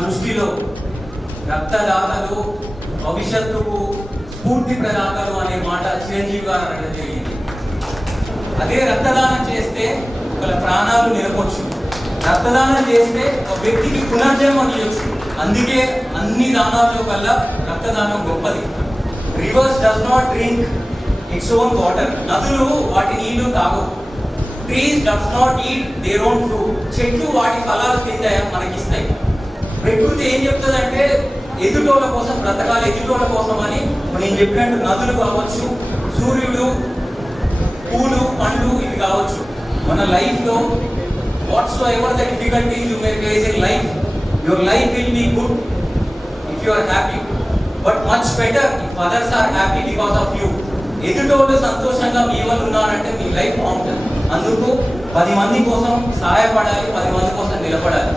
దృష్టిలో రక్తదాతలు భవిష్యత్తుకు స్ఫూర్తి ప్రదాతలు అనే మాట చిరంజీవి గారు అనడం జరిగింది. అదే రక్తదానం చేస్తే ఒకళ్ళ ప్రాణాలు నిలపొచ్చు, రక్తదానం చేస్తే ఒక వ్యక్తికి పునర్జన్మ ఇవ్వచ్చు. అందుకే అన్ని దానాల్లో కల్లా రక్తదానం గొప్పది. Rivers does not drink its own water. నదులు వాటి నీళ్లు తాగవు. Trees does not eat their own fruit. చెట్లు వాటి ఫలాలు తింటాయి, మనకిస్తాయి. ప్రకృతి ఏం చెప్తుందంటే ఎదుటోళ్ళ కోసం బ్రతకాలి, ఎదుటోళ్ళ కోసం అని. నేను చెప్పినట్టు నదులు కావచ్చు, సూర్యుడు, పూలు, పండ్లు ఇవి కావచ్చు. మన లైఫ్లో whatsoever the difficulties you may face in life, your life will be good if you are happy, but much better if others are happy because of you. ఎదుటోళ్ళు సంతోషంగా మీ వాళ్ళు ఉన్నారంటే మీ లైఫ్ బాగుంటుంది. అందుకు 10 మంది కోసం సహాయపడాలి, 10 మంది కోసం నిలబడాలి.